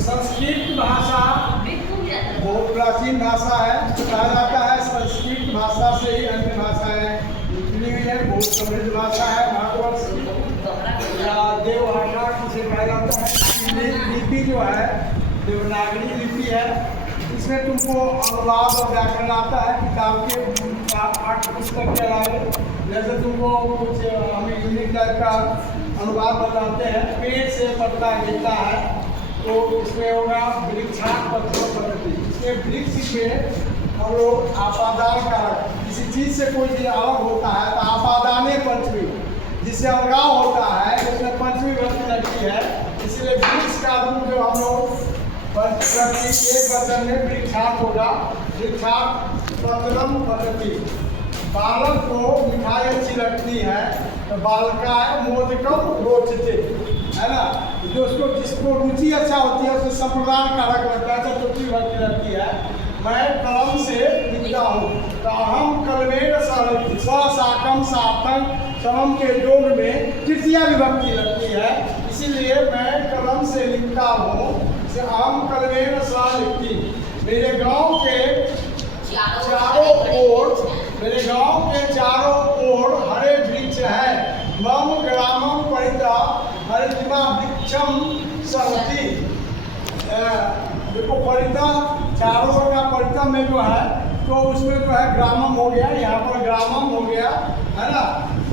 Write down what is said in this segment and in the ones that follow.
संस्कृत भाषा बहुत प्राचीन भाषा है। कहा जाता है संस्कृत भाषा से ही अन्य भाषाएं निकली हुई है। बहुत समृद्ध भाषा है। भारतवर्ष की या देवभाषा जिसे कहा जाता है। लिपि जो है देवनागरी लिपि है। इसमें तुमको अनुवाद और व्याकरण आता है किताब के पाठ्य पुस्तक के अलावे। जैसे तुमको कुछ हमें यूनिक टाइप का अनुवाद बताते हैं। पेड़ से पत्ता गिरता है तो इसमें होगा वृक्षापत्र पद्धति। इसमें वृक्ष पे हम लोग आपादान कारक किसी चीज से कोई चीज अलग होता है तो आपादाने पंचमी जिससे अलगाव होता है उसमें पंचमी विभक्ति लगती है। इसलिए वृक्ष का रूप जो हम लोग एक वचन में वृक्षात होगा। वृक्षापत्रम पद्धति। बालक को मिठाई अच्छी लगती है तो बालकाय मोदकम रोचते है ना। जो उसको जिसको रुचि अच्छा होती है उसको संप्रदान कारक लगता है। चतुर्थी विभक्ति लगती है। मैं कलम से लिखता हूँ तो अहम कलमेर साकम सार्थम समम के जोड़ में तृतीया विभक्ति लगती है। इसीलिए मैं कलम से लिखता हूँ से अहम कलमेर सा लिखती। मेरे गांव के चारों ओर हरे वृक्ष है। मम ग्रामम परिता हरितिमा वृक्षम सहती। देखो परिता चारों ओर का परिता में जो है तो उसमें जो है ग्रामम हो गया। यहाँ पर ग्रामम हो गया है ना।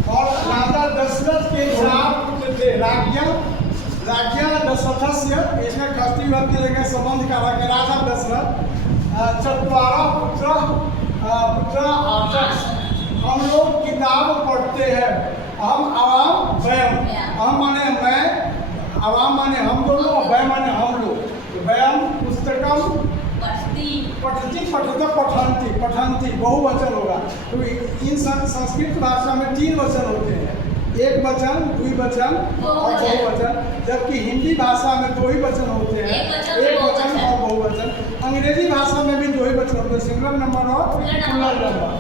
और राजा दशरथ के 4 पुत्र थे। राज्य दशरथस्य इसमें खस्ती विभक्ति लगे संबंध का राजा दशरथ 4 पुत्र आदर्श। हम लोग किताब पढ़ते हैं। हम आवाम स्वयं। हम माने मैं, आवाम माने हम दोनों और वह माने हम लोग। वयम पुस्तकम पठती पठंती बहुवचन होगा। तो इन संस्कृत भाषा में 3 वचन होते हैं। एक वचन, द्विवचन और बहुवचन। जबकि हिंदी भाषा में 2 ही वचन होते हैं। एक वचन और बहुवचन। अंग्रेजी भाषा में भी 2 ही वचन होते हैं, सिंगुलर नंबर और प्लूरल नंबर।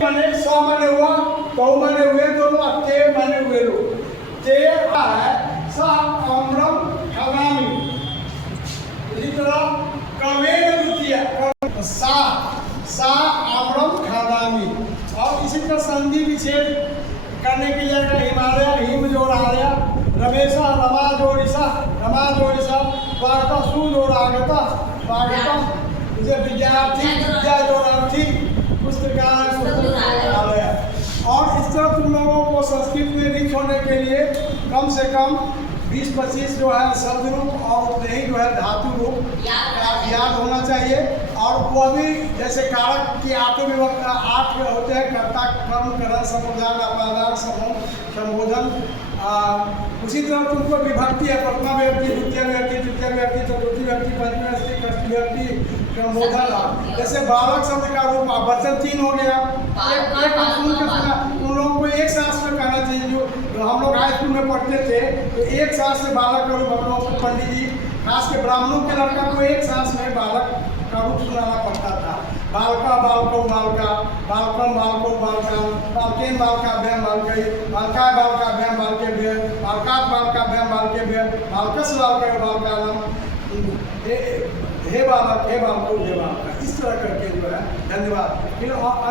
माने स माने हुआ, बहु माने हुए दोनों, ते माने हुए लोग। ते है सा अम्रम खादामी। इसी तरह कमेन द्वितीय सा अम्रम खादामी। और इसी तरह संधि विच्छेद करने के लिए हिमालय हिम जोड़ आ गया। रमेशा रमा जोड़िसा स्वागता सु जोड़ आगता स्वागता। विद्यार्थी विद्या जोड़ार्थी पुस्तकालय। और इस तरह तुम लोगों को संस्कृत में रिच होने के लिए कम से कम 20-25 जो है शब्द रूप और नहीं जो है धातु रूप याद होना चाहिए। और वो भी जैसे कारक की 8 होते हैं। कर्ता, कर्म, करण, संप्रदान, अपादान, संबोधन। उसी तरह तुमको विभक्ति है। प्रथमा विभक्ति, द्वितीय विभक्ति, तृतीय विभक्ति, चतुर्थी विभक्ति, पंचमी विभक्ति, षष्ठी विभक्ति, संबोधन। जैसे बालक शब्द का रूप वचन 3 हो गया। उन लोगों को एक सांस में कहना चाहिए। जो हम लोग हाई स्कूल में पढ़ते थे तो एक सांस से बालक का रूप हम लोग पंडित जी खास के ब्राह्मणों के लड़का को एक सांस में बालक का रूप सुनाना पड़ता था। बालका बालको बालका, बालकम बालको बालकम, बालकेन बालका भ्याम बालके, बालका बालका भ्याम बालके भ्य, बालकात बालका भ्याम बालके भ्य, बालकस बालका बालकालम। हे बालक, हे बालको, हे बालका। इस तरह करके जो है। धन्यवाद।